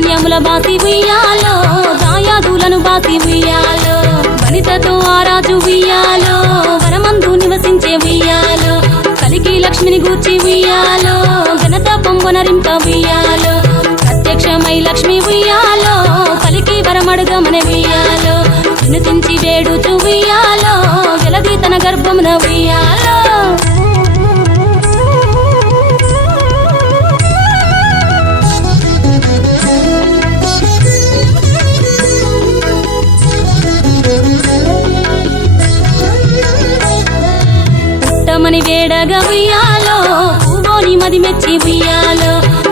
ధాన్యముల బాసి ఉయ్యాలో దాయాదులను బాసి ఉయ్యాలో వనితతో ఆరాజు ఉయ్యాలో వరమందు నివసించే ఉయ్యాలో కలికి లక్ష్మిని గూర్చి ఉయ్యాలో ఘనత పొంగునరింప ఉయ్యాలో ప్రత్యక్షమై లక్ష్మి ఉయ్యాలో కలికి వరమడుగమన ఉయ్యాలో వినుతించి వేడుచు ఉయ్యాలో వెలది తన గర్భమున ఉయ్యాలో. పుట్టమని వేడగా ఉయ్యాలో పూవోని మది మెచ్చి ఉయ్యాలో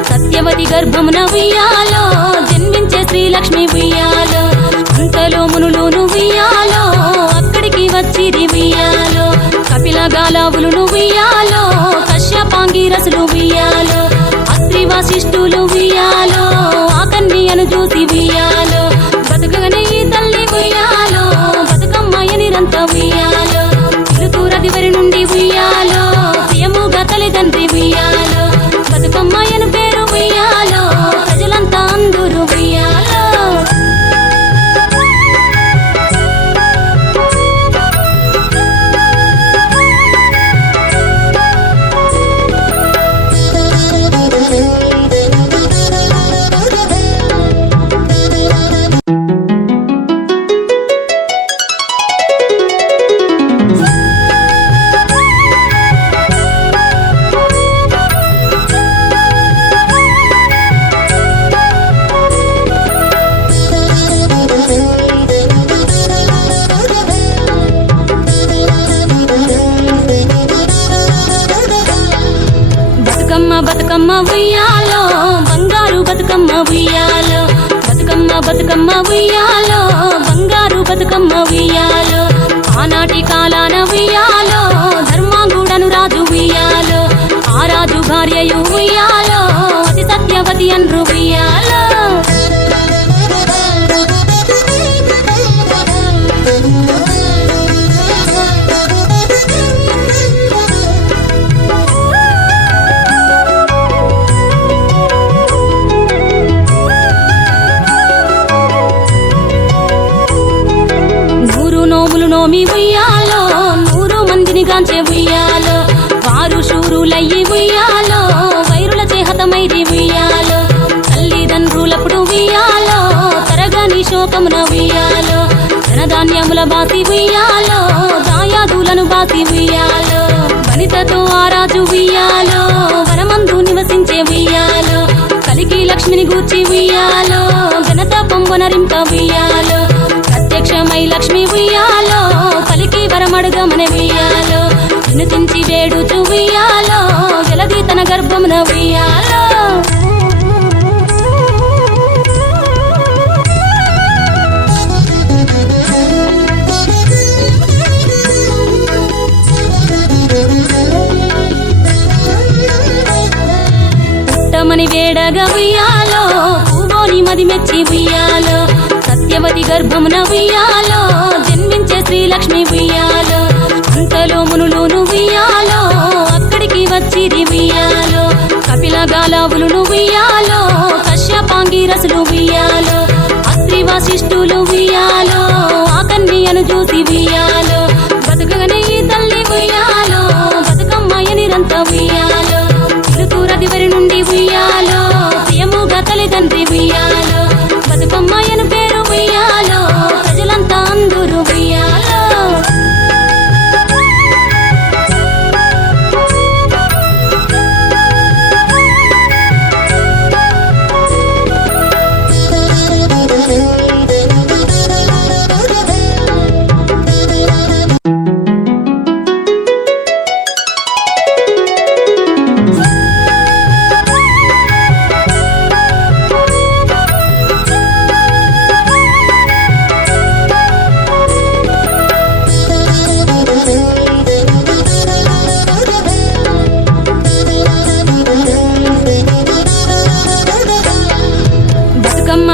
సత్యవతి గర్భమున ఉయ్యాలో జన్మించే శ్రీలక్ష్మి ఉయ్యాలో అంతలో మునులోను ఉయ్యాలో అక్కడికి వచ్చిది ఉయ్యాలో కపిల గాలావులు ఉయ్యాలో కశ్యపాంగి రసులు ఉయ్యాలో అత్రి వాసిష్ఠులు ఉయ్యాలో ఆకన్యను చూసి ఉయ్యాలో ఆనాటి కాలాన ఉయ్యాలో ధర్మాంగుడను రాజు ఉయ్యాలో ఆ రాజు భార్యయు ఉయ్యాలో అతి సత్యవతి అన్రు ఉయ్యాలో తరగని శోకమున ఉయ్యాలో ధనధాన్యముల బాసి ఉయ్యాలో దాయాదులను బాసి ఉయ్యాలో వనితతో ఆరాజు ఉయ్యాలో వనమందు నివసించే ఉయ్యాలో కలికి లక్ష్మిని గూర్చి ఉయ్యాలో ఘనత పొంగునరింప ఉయ్యాలో ప్రత్యక్షమై లక్ష్మి ఉయ్యాలో కలికి వరమడుగమన ఉయ్యాలో వినుతించి వేడుచు ఉయ్యాలో వెలది తన గర్భమున ఉయ్యాలో పుట్టమని ఉయ్యాలో పూవోని మది మెచ్చి ఉయ్యాలో సత్యవతి గర్భమున ఉయ్యాలో జన్మించే శ్రీలక్ష్మి ఉయ్యాలో అంతలో మునులోను ఉయ్యాలో అక్కడికి వచ్చిది ఉయ్యాలో కపిల గాలావులు ఉయ్యాలో కశ్యపాంగి రసులు ఉయ్యాలో అత్రి వశిష్ఠులు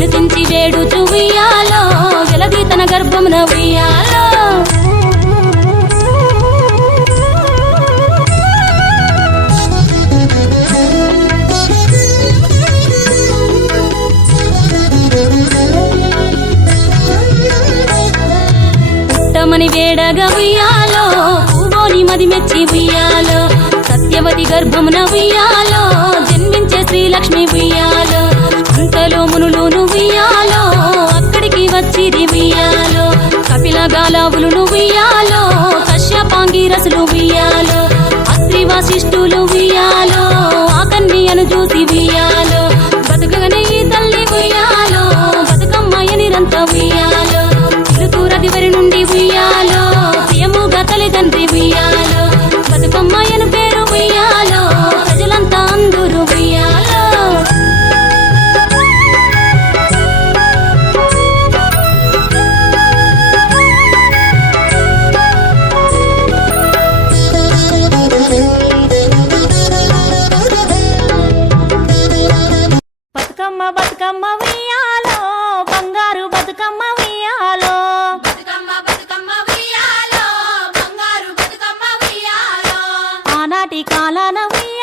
నిన్ను తుంచి వేడుచు ఉయ్యాలో వెలది తన గర్భమున ఉయ్యాలో. పుట్టమని వేడగా ఉయ్యాలో పూవోని మది మెచ్చి ఉయ్యాలో సత్యవతి గర్భమున ఉయ్యాలో జన్మించే శ్రీలక్ష్మి ఉయ్యాలో. అంతలో మునులు ఉయ్యాలో అక్కడికి వచ్చి ఉయ్యాలో కపిల గాలావులు ఉయ్యాలో కశ్యపాంగి రసులు ఉయ్యాలో అత్రి వశిష్ఠులు ఉయ్యాలో ఆ చూసి వియాలో కాలాన ఉయ్యాలో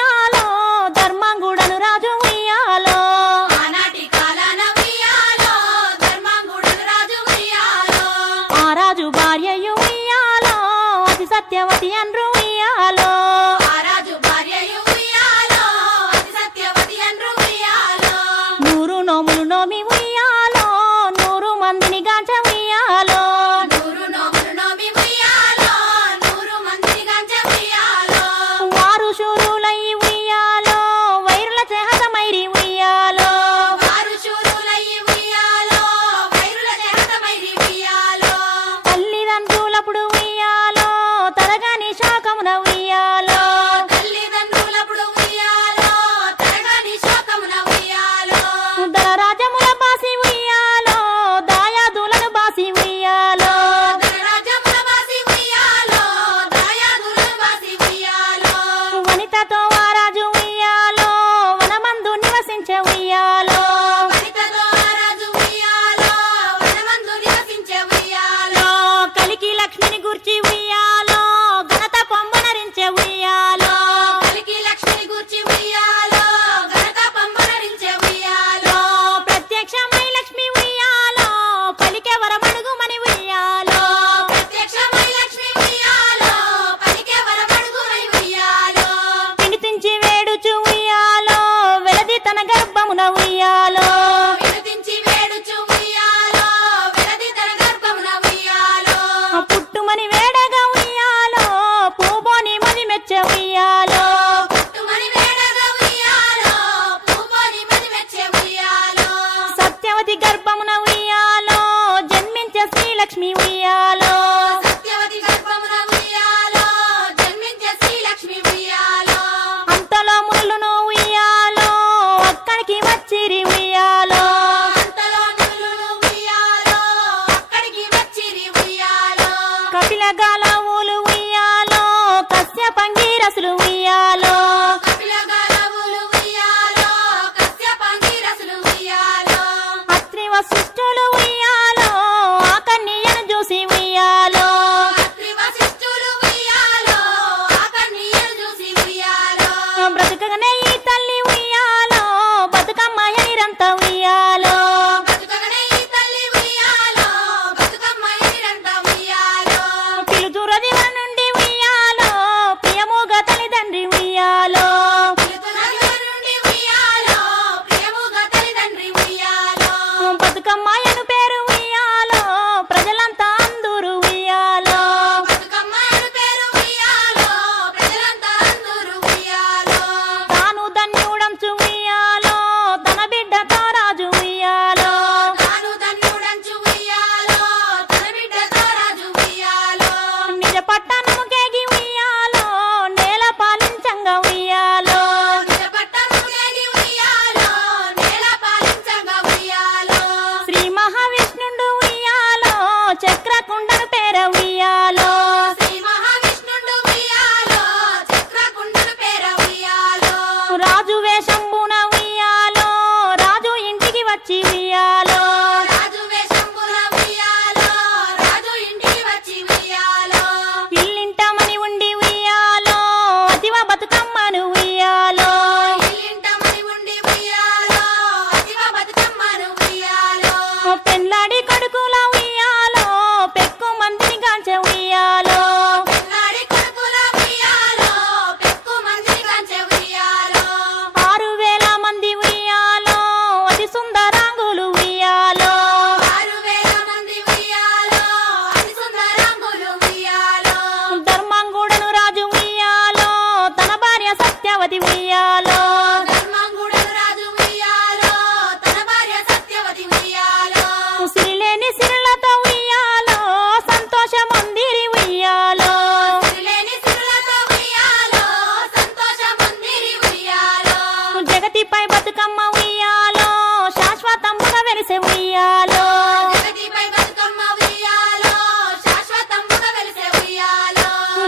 జగతిపై బతుకమ్మ ఉయ్యాలో శాశ్వతంబుగా వెలిసే ఉయ్యాలో.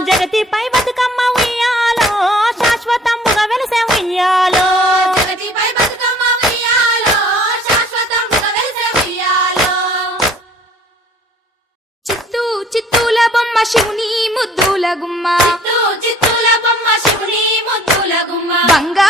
జగతిపై బతుకమ్మ ఉయ్యాలో శాశ్వతంబుగా వెలిసే ఉయ్యాలో. చిత్తూ చిత్తూల బొమ్మ శివుని ముద్దుల గుమ్మ. చిత్తూల బొమ్మ శివుని ముద్దుల గుమ్మ. బంగారు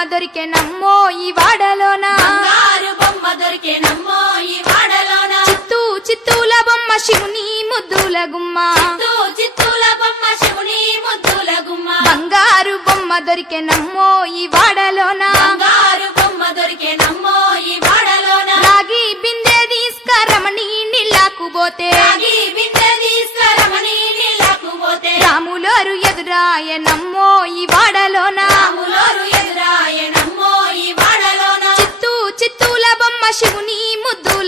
బొమ్మ దొరికే నమ్మో ఈ వాడలోన. బంగారు బొమ్మ దొరికే నమ్మో ఈ వాడలోన. చిత్తూ చిత్తూల బొమ్మ శివుని ముద్దుల గుమ్మ. చిత్తూ చిత్తూల బొమ్మ శివుని ముద్దుల గుమ్మ. బంగారు బొమ్మ దొరికే నమ్మో ఈ వాడలోన. బంగారు బొమ్మ దొరికే నమ్మో ఈ వాడలోన. రాగి బిందె తీసుకరమణి నీళ్ళకు పోతే. రాగి బిందె తీసుకురమని నీళ్ళకు పోతే. రాములోరు ఎదురాయ నమ్మో ఈ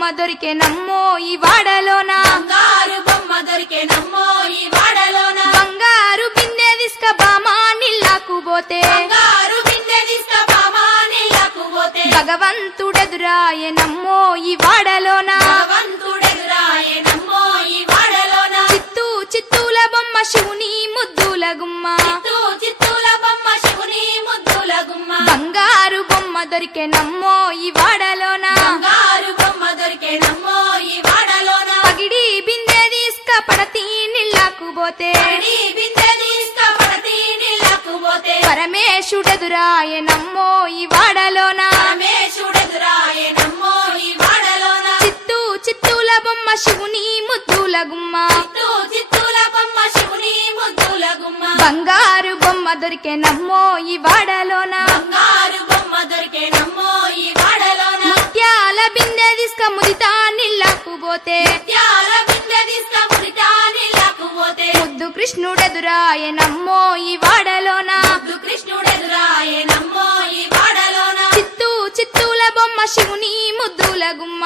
బొమ్మ దొరికే నమ్మో ఈ వాడలోన? బంగారు బొమ్మ దొరికే నమ్మో ఈ వాడలోన? బంగారు బిందె తీసుక బామా నీళ్ళకు పోతే. బంగారు బిందె తీసుకుపామా నీళ్ళకు పోతే. భగవంతుడెదురాయ నమ్మో ఈ వాడలోన? భగవంతుడెదురాయ నమ్మో ఈ వాడలోన? చిత్తూ చిత్తూల బొమ్మ శివుని ముద్దుల గుమ్మ. చిత్తూ చిత్తూల బొమ్మ శివుని ముద్దుల గుమ్మ. బంగారు బొమ్మ దొరికే నమ్మో ఈ వాడలోన? బంగారు పోతే పడి బిందె తీసుకుపడతి నీళ్ళకు పోతే పరమేశుడెదురాయ నమ్మో ఈ వాడలోన. చిత్తూ చిత్తూల బొమ్మ శివుని ముద్దుల గుమ్మ. బంగారు బొమ్మ దొరికే నమ్మో ఈ వాడలోన. ముత్యాల బిందె తీసుక ముదితా నీళ్ళకు పోతే ముద్దు కృష్ణుడెదురాయ నమ్మో ఈ వాడలోన. ముద్దు కృష్ణుడెదురాయ నమ్మో ఈ వాడలోన చిత్తూ చిత్తూల బొమ్మ శివుని ముద్దుల గుమ్మ.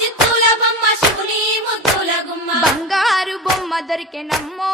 చిత్తూల బొమ్మ శివుని ముద్దుల గుమ్మ బంగారు బొమ్మ దొరికే నమ్మో